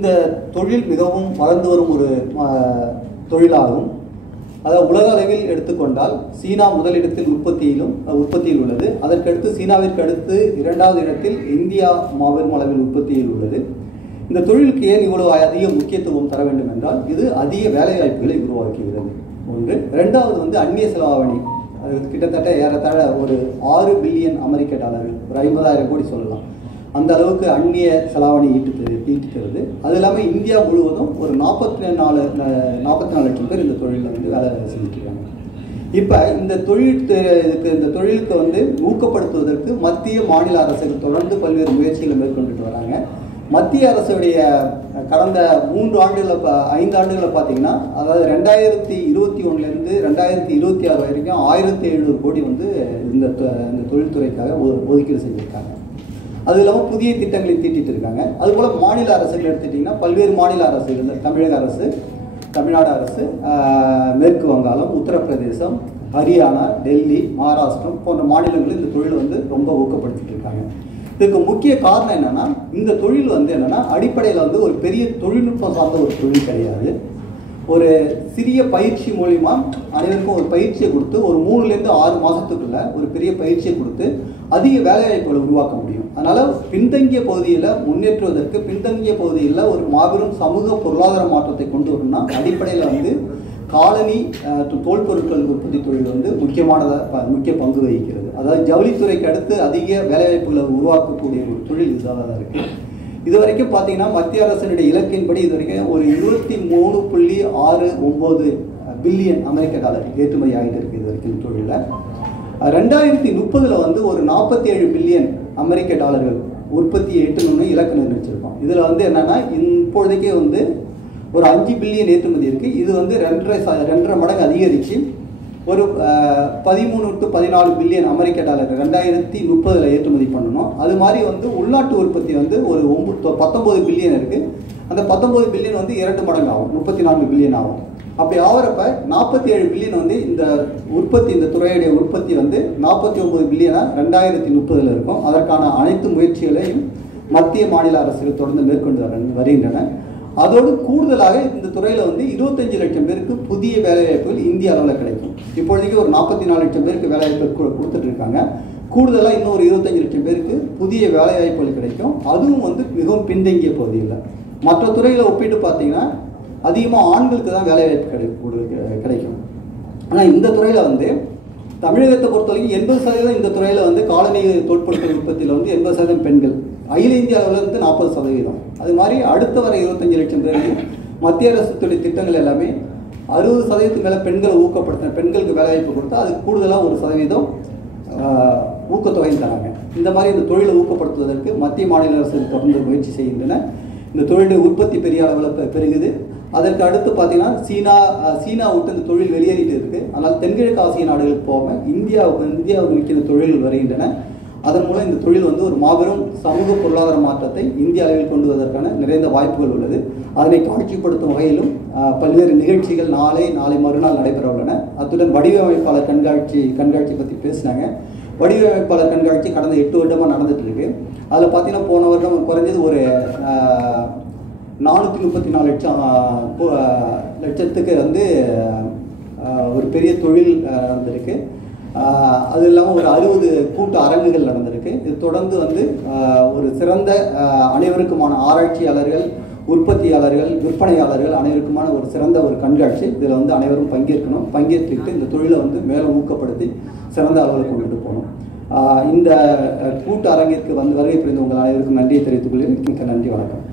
இந்த தொழில் மிகவும் வளர்ந்து வரும் ஒரு தொழிலாகும். அதாவது உலக அளவில் எடுத்துக்கொண்டால் சீனா முதலிடத்தில் உற்பத்தியில் உள்ளது. அதற்கடுத்து சீனாவிற்கு அடுத்து இரண்டாவது இடத்தில் இந்தியா மாபெரும் அளவில் உற்பத்தியில் உள்ளது. இந்த தொழிலுக்கு ஏன் இவ்வளவு அதிக முக்கியத்துவம் தர வேண்டும் என்றால் இது அதிக வேலைவாய்ப்புகளை உருவாக்குகிறது. ஒன்று. இரண்டாவது அந்நிய செலவாணி. அது கிட்டத்தட்ட ஏறத்தாழ ஒரு 6 பில்லியன் அமெரிக்க டாலர்கள், ஒரு 50,000 கோடி சொல்லலாம். அந்த அளவுக்கு அந்நிய செலாவணி ஈட்டுகிறது. அது இல்லாமல் இந்தியா முழுவதும் ஒரு 44 லட்சம் பேர் இந்த தொழிலில் வேலை செஞ்சுருக்காங்க. இப்போ இந்த தொழிலுக்கு ஊக்கப்படுத்துவதற்கு மத்திய மாநில அரசுகள் தொடர்ந்து பல்வேறு முயற்சிகளை மேற்கொண்டுட்டு வராங்க. மத்திய அரசுடைய கடந்த 5 ஆண்டுகளை பார்த்தீங்கன்னா, அதாவது 2021 2026 வரைக்கும் 1700 கோடி இந்த தொழில்துறைக்காக ஒதுக்கீடு செஞ்சுருக்காங்க. அது இல்லாமல் புதிய திட்டங்களை தீட்டிட்டு இருக்காங்க. அதுபோல் மாநில அரசுகள் எடுத்துட்டிங்கன்னா பல்வேறு மாநில அரசுகள், தமிழக அரசு, தமிழ்நாடு அரசு, மேற்கு வங்காளம், உத்தரப்பிரதேசம், ஹரியானா, டெல்லி, மகாராஷ்டிரம் போன்ற மாநிலங்களில் இந்த தொழில் ரொம்ப ஊக்கப்படுத்திட்டு இருக்காங்க. இதுக்கு முக்கிய காரணம் என்னன்னா, இந்த தொழில் என்னன்னா அடிப்படையில் ஒரு பெரிய தொழில்நுட்பம் சார்ந்த ஒரு தொழில் கிடையாது. ஒரு சிறிய பயிற்சி மூலிமா அனைவருக்கும் ஒரு பயிற்சியை கொடுத்து ஒரு 3லேருந்து 6 மாதத்துக்குள்ள ஒரு பெரிய பயிற்சியை கொடுத்து அதிக வேலைவாய்ப்புகளை உருவாக்க முடியும். அதனால பின்தங்கிய பகுதியில் முன்னேற்றுவதற்கு, பின்தங்கிய பகுதியில் ஒரு மாபெரும் சமூக பொருளாதார மாற்றத்தை கொண்டு வரணும்னா அடிப்படையில் காலனி தோல் பொருட்கள் உற்பத்தி தொழில் முக்கிய பங்கு வகிக்கிறது. அதாவது ஜவுளித்துறைக்கு அடுத்து அதிக வேலைவாய்ப்புகளை உருவாக்கக்கூடிய ஒரு தொழில் இதாக தான் இருக்குது. இது வரைக்கும் பார்த்தீங்கன்னா மத்திய அரசினுடைய இலக்கின்படி இது வரைக்கும் ஒரு 23.69 பில்லியன் அமெரிக்க டாலர் ஏற்றுமதி ஆகிட்டு இருக்கு இது வரைக்கும் தொழிலில். 2030 ஒரு 47 பில்லியன் அமெரிக்க டாலர்கள் உற்பத்தியை எட்டணும்னு இலக்கு நிர்ணயிச்சிருக்கோம். இதில் என்னன்னா இப்போதைக்கே ஒரு 5 பில்லியன் ஏற்றுமதி இருக்குது. இது 2.5 மடங்கு அதிகரித்து ஒரு 13 to 14 பில்லியன் அமெரிக்க டாலர் 2030 ஏற்றுமதி பண்ணணும். அது மாதிரி உள்நாட்டு உற்பத்தி ஒரு 19 பில்லியன் இருக்குது. அந்த 19 பில்லியன் 2 மடங்கு ஆகும், 34 பில்லியன் ஆகும். அப்படி ஆகிறப்ப 47 பில்லியன் இந்த உற்பத்தி, இந்த துறையுடைய உற்பத்தி 49 பில்லியனாக 2030 இருக்கும். அதற்கான அனைத்து முயற்சிகளையும் மத்திய மாநில அரசுகள் தொடர்ந்து மேற்கொண்டு வருகின்றன. அதோடு கூடுதலாக இந்த துறையில் 25 லட்சம் பேருக்கு புதிய வேலைவாய்ப்புகள் இந்திய அளவில் கிடைக்கும். இப்பொழுதைக்கு ஒரு 44 லட்சம் பேருக்கு வேலைவாய்ப்பு கொடுத்துட்டு இருக்காங்க. கூடுதலாக இன்னும் ஒரு 25 லட்சம் பேருக்கு புதிய வேலைவாய்ப்புகள் கிடைக்கும். அதுவும் மிகவும் பின்தங்கிய பகுதியில். மற்ற துறைகளை ஒப்பிட்டு பார்த்தீங்கன்னா அதிகமாக ஆண்களுக்கு தான் வேலைவாய்ப்பு கிடைக்கும். ஆனால் இந்த துறையில் தமிழகத்தை பொறுத்த வரைக்கும் 80% இந்த துறையில் காலனி தோற்பொருட்கள் உற்பத்தியில் 80% பெண்கள், அகில இந்திய அளவில் 40%. அது மாதிரி அடுத்த வர 25 லட்சம் பேருக்கு மத்திய அரசுடைய திட்டங்கள் எல்லாமே 60% மேலே பெண்களை ஊக்கப்படுத்தின, பெண்களுக்கு வேலைவாய்ப்பு கொடுத்தா அதுக்கு கூடுதலாக 1% ஊக்கத்தொகை தராங்க. இந்த மாதிரி இந்த தொழிலை ஊக்கப்படுத்துவதற்கு மத்திய மாநில அரசு தொடர்ந்து முயற்சி செய்கின்றன. இந்த தொழிலுடைய உற்பத்தி பெரிய அளவில் பெருகுது. அதற்கு அடுத்து பார்த்தீங்கன்னா சீனா விட்டு இந்த தொழில் வெளியேறிட்டு இருக்குது. ஆனால் தென்கிழக்கு ஆசிய நாடுகளுக்கு போகாமல் இந்தியாவுக்கு நோக்கிய தொழில்கள் வருகின்றன. அதன் மூலம் இந்த தொழில் ஒரு மாபெரும் சமூக பொருளாதார மாற்றத்தை இந்திய அளவில் கொண்டு வருவதற்கான நிறைந்த வாய்ப்புகள் உள்ளது. அதனை காட்சிப்படுத்தும் வகையிலும் பல்வேறு நிகழ்ச்சிகள் நாளை மறுநாள் நடைபெற உள்ளன. அத்துடன் வடிவமைப்பாளர் கண்காட்சி பற்றி பேசினாங்க. வடிவமைப்பாளர் கண்காட்சி கடந்த 8 வருடமாக நடந்துட்டு இருக்கு. அதில் பார்த்தீங்கன்னா போன வருடம் குறைஞ்சது ஒரு 434 லட்சத்துக்கு ஒரு பெரிய தொழில் நடந்திருக்கு. அது இல்லாமல் ஒரு 60 கூட்டு அரங்குகள் நடந்திருக்கு. இது தொடர்ந்து ஒரு சிறந்த அனைவருக்குமான ஆராய்ச்சியாளர்கள், உற்பத்தியாளர்கள், விற்பனையாளர்கள் அனைவருக்குமான ஒரு சிறந்த ஒரு கண்காட்சி. இதில் அனைவரும் பங்கேற்றுக்கிட்டு இந்த தொழிலை மேலும் ஊக்கப்படுத்தி சிறந்த அளவில் கொண்டுட்டு போகணும். இந்த கூட்டு அரங்கிற்கு வருகை புரிந்த உங்கள் அனைவருக்கும் நன்றியை தெரிவித்துக் கொள்கிறேன். மிக்க நன்றி, வணக்கம்.